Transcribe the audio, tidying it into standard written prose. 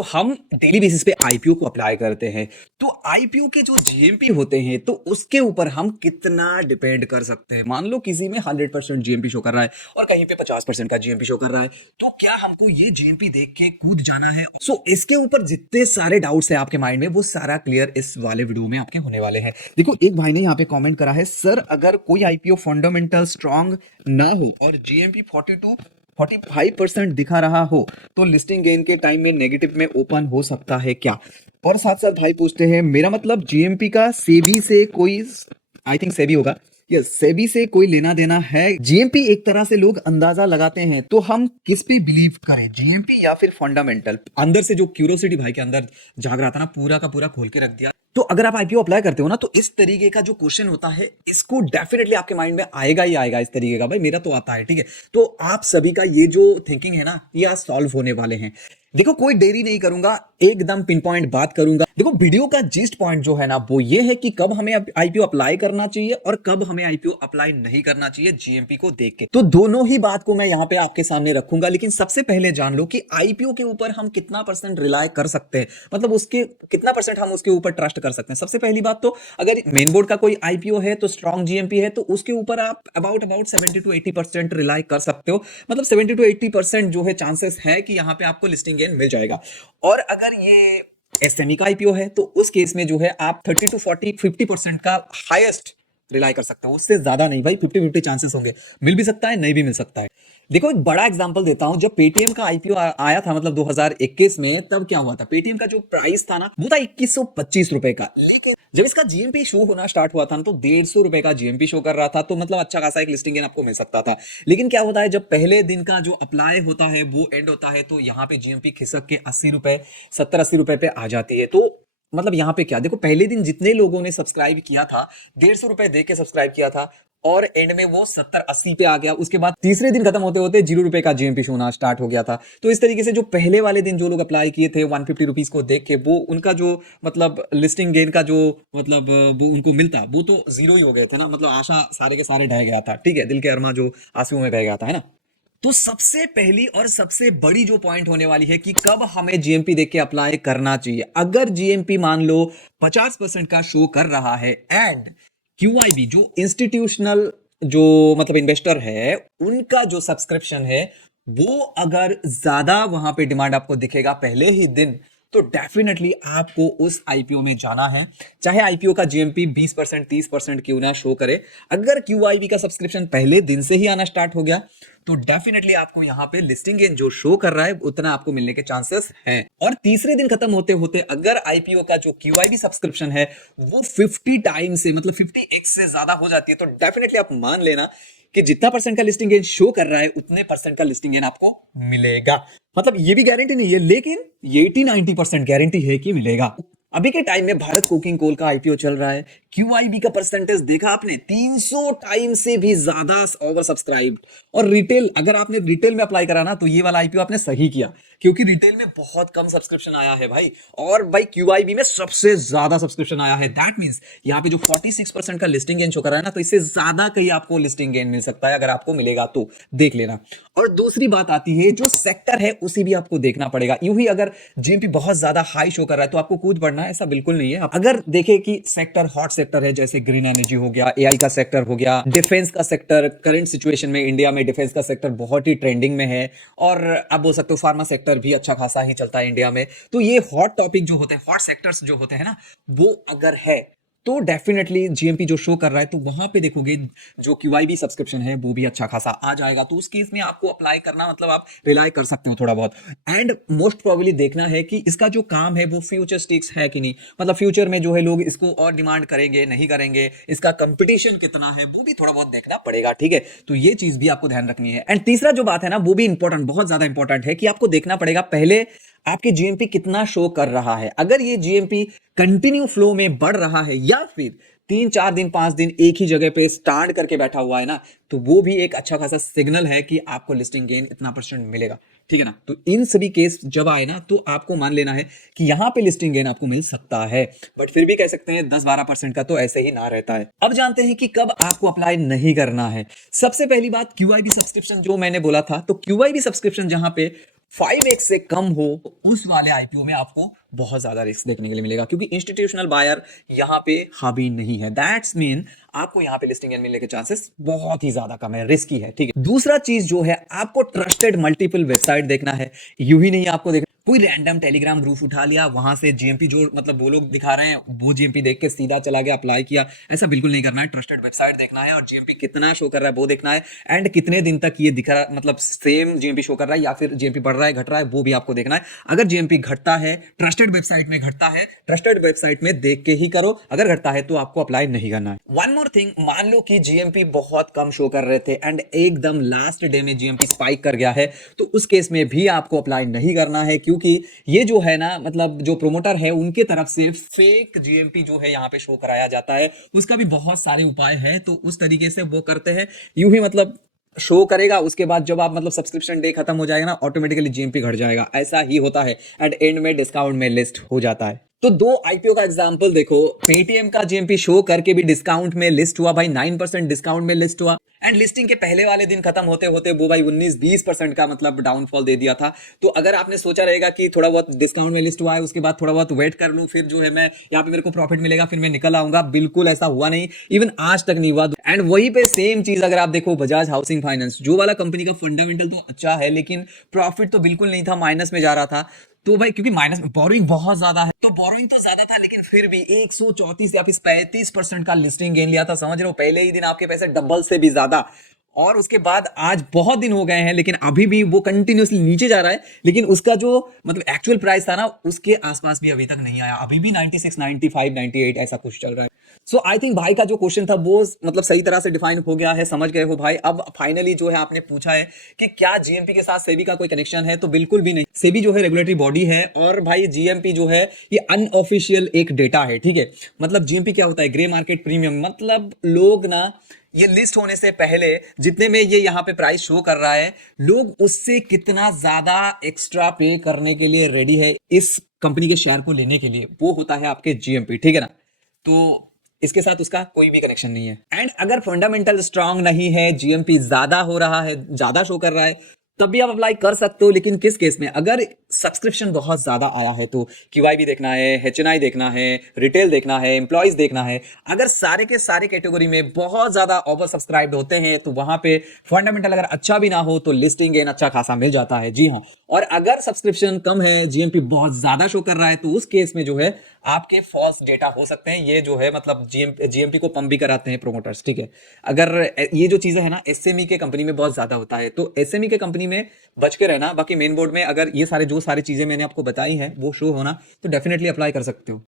हम daily basis पे IPO को अप्लाई करते हैं। तो आईपीओ के जो जीएमपी होते हैं तो उसके ऊपर हम कितना डिपेंड कर सकते हैं। मान लो किसी में 100% जीएमपी शो कर रहा है और कहीं पे 50% का जीएमपी शो कर रहा है, तो क्या हमको ये जीएमपी देख के कूद जाना है? इसके ऊपर जितने सारे डाउट्स है आपके माइंड में वो सारा क्लियर इस वाले वीडियो में आपके होने वाले हैं। देखो, एक भाई ने यहाँ पे कॉमेंट करा है, सर अगर कोई आईपीओ फंडामेंटल स्ट्रांग ना हो और जीएमपी 45% दिखा रहा हो तो लिस्टिंग गेन के टाइम में नेगेटिव में ओपन हो सकता है क्या? और साथ साथ भाई पूछते हैं, मेरा मतलब जीएमपी का सेबी से कोई, आई थिंक सेबी होगा, यस, सेबी से कोई लेना देना है? जीएमपी एक तरह से लोग अंदाजा लगाते हैं, तो हम किस पे बिलीव करें, जीएमपी या फिर फंडामेंटल? अंदर से जो क्यूरियोसिटी भाई के अंदर जाग रहा था ना, पूरा का पूरा खोल के रख दिया। तो अगर आप आईपीओ अप्लाई करते हो ना, तो इस तरीके का जो क्वेश्चन होता है इसको डेफिनेटली आपके माइंड में आएगा ही आएगा। इस तरीके का भाई मेरा तो आता है, ठीक है। तो आप सभी का ये जो थिंकिंग है ना, ये आज सॉल्व होने वाले हैं। देखो, कोई देरी नहीं करूंगा, एकदम पिन पॉइंट बात करूंगा। देखो, वीडियो का जिस्ट पॉइंट जो है ना वो ये है कि कब हमें आईपीओ अप्लाई करना चाहिए और कब हमें आईपीओ अप्लाई नहीं करना चाहिए जीएमपी को देख के। तो दोनों ही बात को मैं यहाँ पे आपके सामने रखूंगा, लेकिन सबसे पहले जान लो कि आईपीओ के ऊपर हम कितना परसेंट रिलाय कर सकते हैं, मतलब उसके कितना परसेंट हम उसके ऊपर ट्रस्ट कर सकते हैं। सबसे पहली बात तो, अगर मेन बोर्ड का कोई आईपीओ है तो स्ट्रॉन्ग जीएमपी है, तो उसके ऊपर आप अबाउट 70 to 80% रिलाय कर सकते हो। मतलब 70 to 80% जो है चांसेस है कि यहाँ पे आपको लिस्टिंग गेन मिल जाएगा। और अगर ये एसएमई का आईपीओ है तो उस केस में जो है आप 30 to 40 50% का हाईएस्ट रिलाई कर सकते हो, उससे ज्यादा नहीं भाई। 50-50 चांसेस होंगे, मिल भी सकता है नहीं भी मिल सकता है। देखो, एक बड़ा एग्जांपल देता हूं, जब पेटीएम का आईपीओ आया था, मतलब 2021 में, तब क्या हुआ था, पेटीएम का जो प्राइस था ना वो था 2125 रुपए का। लेकिन जब इसका जीएमपी शो होना स्टार्ट हुआ था ना, तो 150 रुपए का जीएमपी शो कर रहा था। तो मतलब अच्छा खासा एक लिस्टिंग गेन आपको मिल सकता था। लेकिन क्या होता है, जब पहले दिन का जो अप्लाई होता है वो एंड होता है, तो यहाँ पे जीएमपी खिसक के 80 रुपए, 70-80 रुपए पे आ जाती है। तो मतलब यहाँ पे क्या, देखो, पहले दिन जितने लोगों ने सब्सक्राइब किया था, 150 रुपए दे के सब्सक्राइब किया था, और एंड में वो 70-80 पे आ गया। उसके बाद तीसरे दिन खत्म होते होते 0 रुपए का जीएमपी होना स्टार्ट हो गया था। तो इस तरीके से जो पहले वाले दिन जो लोग अप्लाई किए थे 150 रुपीज को देख के, वो उनका जो मतलब लिस्टिंग गेन का जो मतलब वो उनको मिलता, वो तो जीरो ही हो गए थे ना। मतलब आशा सारे के सारे ढह गया था, ठीक है, दिल के अरमा जो आंसुओं में बह गया था, है ना। तो सबसे पहली और सबसे बड़ी जो पॉइंट होने वाली है कि कब हमें जीएमपी देख के अप्लाई करना चाहिए। अगर जीएमपी मान लो 50% का शो कर रहा है एंड क्यूआईबी जो इंस्टीट्यूशनल जो मतलब इन्वेस्टर है, उनका जो सब्सक्रिप्शन है वो अगर ज्यादा वहां पे डिमांड आपको दिखेगा पहले ही दिन, तो डेफिनेटली आपको उस आईपीओ में जाना है। चाहे आईपीओ का जीएमपी 20% 30% क्यों ना शो करे, अगर क्यूआईबी का सब्सक्रिप्शन पहले दिन से ही आना स्टार्ट हो गया, तो डेफिनेटली आपको यहाँ पे लिस्टिंग गेन जो शो कर रहा है उतना आपको मिलने के चांसेस हैं। और तीसरे दिन खत्म होते होते अगर आईपीओ का जो क्यूआईबी सब्सक्रिप्शन है वो 50 टाइम से, मतलब 50x से ज्यादा हो जाती है, तो डेफिनेटली आप मान लेना कि जितना परसेंट का लिस्टिंग गेन शो कर रहा है उतने परसेंट का लिस्टिंग गेन आपको मिलेगा। मतलब ये भी गारंटी नहीं है, लेकिन ये 80-90% गारंटी है कि मिलेगा। अभी के टाइम में भारत कोकिंग कोल का आईपीओ चल रहा है, क्यूआईबी का परसेंटेज देखा आपने, 300 टाइम से भी ज्यादा ओवर सब्सक्राइब्ड। और रिटेल, अगर आपने रिटेल में अप्लाई करा ना, तो ये वाला आईपीओ आपने सही किया, क्योंकि रिटेल में बहुत कम सब्सक्रिप्शन आया है भाई, और भाई क्यूआईबी में सबसे ज्यादा सब्सक्रिप्शन आया है। दैट मींस यहाँ पे जो 46% का लिस्टिंग गेन शो कर रहा है ना, तो इससे ज्यादा कहीं आपको लिस्टिंग गेन मिल सकता है। अगर आपको मिलेगा तो देख लेना। और दूसरी बात आती है, जो सेक्टर है उसे भी आपको देखना पड़ेगा। यूं ही अगर जीएमपी बहुत ज्यादा हाई शो कर रहा है तो आपको कूद पड़ना है, ऐसा बिल्कुल नहीं है। अगर देखें कि सेक्टर हॉट सेक्टर है, जैसे ग्रीन एनर्जी हो गया, एआई का सेक्टर हो गया, डिफेंस का सेक्टर, करंट सिचुएशन में इंडिया में डिफेंस का सेक्टर बहुत ही ट्रेंडिंग में है, और आप बोल सकते हो फार्मा सेक्टर भी अच्छा खासा ही चलता है इंडिया में। तो ये हॉट टॉपिक जो होते हैं, हॉट सेक्टर्स जो होते हैं ना, वो अगर है तो डेफिनेटली जीएमपी जो शो कर रहा है, तो वहां पे देखोगे जो क्यूआईबी सब्सक्रिप्शन है वो भी अच्छा खासा आ जाएगा। तो उस केस में आपको अप्लाई करना, मतलब आप रिलाई कर सकते हो थोड़ा बहुत। एंड मोस्ट प्रोबेबली देखना है कि इसका जो काम है वो फ्यूचर स्टिक्स है कि नहीं, मतलब फ्यूचर में जो है लोग इसको और डिमांड करेंगे नहीं करेंगे, इसका कंपटीशन कितना है वो भी थोड़ा बहुत देखना पड़ेगा, ठीक है। तो ये चीज भी आपको ध्यान रखनी है। एंड तीसरा जो बात है ना, वो भी इंपॉर्टेंट, बहुत ज्यादा इंपॉर्टेंट है, कि आपको देखना पड़ेगा पहले आपके जीएमपी कितना शो कर रहा है। अगर ये जीएमपी कंटिन्यू फ्लो में बढ़ रहा है, या फिर 3-4 दिन 5 दिन एक ही जगह पे स्टैंड करके बैठा हुआ है ना, तो वो भी एक अच्छा खासा सिग्नल है कि आपको लिस्टिंग गेन इतना परसेंट मिलेगा, ठीक है ना। तो इन सभी केस जब आए ना, तो आपको मान लेना है कि यहां पे लिस्टिंग गेन आपको मिल सकता है, बट फिर भी कह सकते हैं 10-12% का तो ऐसे ही ना रहता है। अब जानते हैं कि कब आपको अप्लाई नहीं करना है। सबसे पहली बात, क्यूआईबी सब्सक्रिप्शन जो मैंने बोला था, तो क्यूआईबी सब्सक्रिप्शन जहां पे 5x से कम हो तो उस वाले आईपीओ में आपको बहुत ज्यादा रिस्क देखने के लिए मिलेगा, क्योंकि इंस्टीट्यूशनल बायर यहाँ पे हावी नहीं है। दैट्स मीन आपको यहाँ पे लिस्टिंग मिलने के चांसेस बहुत ही ज्यादा कम है, रिस्की है। ठीक है, दूसरा चीज जो है, आपको ट्रस्टेड मल्टीपल वेबसाइट देखना है। यूं ही नहीं आपको देखना कोई रैंडम टेलीग्राम ग्रुप उठा लिया, वहां से जीएमपी जो मतलब वो लोग दिखा रहे हैं वो जीएमपी देख के सीधा चला गया, अप्लाई किया। ऐसा बिल्कुल नहीं करना है। ट्रस्टेड वेबसाइट देखना है और जीएमपी कितना शो कर रहा है वो देखना है, एंड कितने दिन तक ये दिख रहा, मतलब सेम जीएमपी शो कर रहा है या फिर जीएमपी बढ़ रहा है घट रहा है, वो भी आपको देखना है। अगर जीएमपी घटता है, ट्रस्टेड वेबसाइट में घटता है, ट्रस्टेड वेबसाइट में देख के ही करो। अगर घटता है तो आपको अप्लाई नहीं करना है। वन मोर थिंग, मान लो कि जीएमपी बहुत कम शो कर रहे थे एंड एकदम लास्ट डे में जीएमपी स्पाइक कर गया है, तो उस केस में भी आपको अप्लाई नहीं करना है, क्योंकि ये जो है ना, मतलब जो प्रोमोटर है उनके तरफ से फेक जीएमपी जो है यहाँ पे शो कराया जाता है। उसका भी बहुत सारे उपाय है, तो उस तरीके से वो करते हैं। यूं ही मतलब शो करेगा, उसके बाद जब आप मतलब सब्सक्रिप्शन डे खत्म हो जाएगा ना, ऑटोमेटिकली जीएमपी घट जाएगा। ऐसा ही होता है, एंड एंड में डिस्काउंट में लिस्ट हो जाता है। तो दो आईपीओ का एग्जांपल देखो, पेटीएम का जीएमपी शो करके भी डिस्काउंट में लिस्ट हुआ भाई, 9% डिस्काउंट में लिस्ट हुआ, एंड लिस्टिंग के पहले वाले दिन खत्म होते होते वो भाई 19-20% का मतलब डाउनफॉल दे दिया था। तो अगर आपने सोचा रहेगा कि थोड़ा बहुत डिस्काउंट में लिस्ट हुआ है, उसके बाद थोड़ा बहुत वेट कर लूं, फिर जो है मैं यहाँ पे मेरे को प्रॉफिट मिलेगा, फिर मैं निकल आऊंगा, बिल्कुल ऐसा हुआ नहीं। इवन आज तक नहीं हुआ। एंड वहीं पे सेम चीज अगर आप देखो बजाज हाउसिंग फाइनेंस, जो वाला कंपनी का फंडामेंटल तो अच्छा है, लेकिन प्रॉफिट तो बिल्कुल नहीं था, माइनस में जा रहा था। तो भाई क्योंकि माइनस बोरोइंग बहुत ज्यादा है, तो बोरोइंग तो ज्यादा था, लेकिन फिर भी 134 या फिर 35% का लिस्टिंग गेन लिया था। समझ रहे हो, पहले ही दिन आपके पैसे डबल से भी ज्यादा। और उसके बाद आज बहुत दिन हो गए हैं, लेकिन अभी भी वो कंटिन्यूअसली नीचे जा रहा है, लेकिन उसका जो मतलब एक्चुअल प्राइस था ना, उसके आसपास भी अभी तक नहीं आया। अभी भी 96, 95, 98 ऐसा कुछ चल रहा है। सो आई थिंक भाई का जो क्वेश्चन था वो मतलब सही तरह से डिफाइन हो गया है, समझ गए हो भाई। अब फाइनली जो है आपने पूछा है कि क्या जीएमपी के साथ सेबी का कोई कनेक्शन है, तो बिल्कुल भी नहीं। सेबी जो है रेगुलेटरी बॉडी है, और भाई जीएमपी जो है ये अनऑफिशियल एक डेटा है। ठीक है, मतलब जीएमपी क्या होता है, ग्रे मार्केट प्रीमियम, मतलब लोग ना ये लिस्ट होने से पहले जितने में ये यहाँ पे प्राइस शो कर रहा है, लोग उससे कितना ज्यादा एक्स्ट्रा पे करने के लिए रेडी है इस कंपनी के शेयर को लेने के लिए, वो होता है आपके जीएमपी। ठीक है ना, तो इसके साथ उसका कोई भी कनेक्शन नहीं है। एंड अगर फंडामेंटल स्ट्रांग नहीं है, जीएमपी ज्यादा हो रहा है, ज्यादा शो कर रहा है, तब भी आप अप्लाई कर सकते हो। लेकिन किस केस में, अगर सब्सक्रिप्शन बहुत ज्यादा आया है, तो क्यूआईबी देखना है, एचएनआई देखना है, रिटेल देखना है, एम्प्लॉइज देखना है। अगर सारे के सारे कैटेगरी में बहुत ज्यादा ओवर सब्सक्राइब्ड होते हैं, तो वहां पे फंडामेंटल अगर अच्छा भी ना हो तो लिस्टिंग गेन अच्छा खासा मिल जाता है। जी हाँ, और अगर सब्सक्रिप्शन कम है, जीएमपी बहुत ज्यादा शो कर रहा है, तो उस केस में जो है आपके फॉल्स डेटा हो सकते हैं। ये जो है मतलब जीएमपी को पंप भी कराते हैं प्रोमोटर्स। ठीक है, अगर ये जो चीजें है ना एसएमई के कंपनी में बहुत ज्यादा होता है, तो एसएमई के कंपनी में बच के रहना। बाकी मेन बोर्ड में अगर ये सारे जो सारी चीजें मैंने आपको बताई हैं वो शो होना, तो डेफिनेटली अप्लाई कर सकते हो।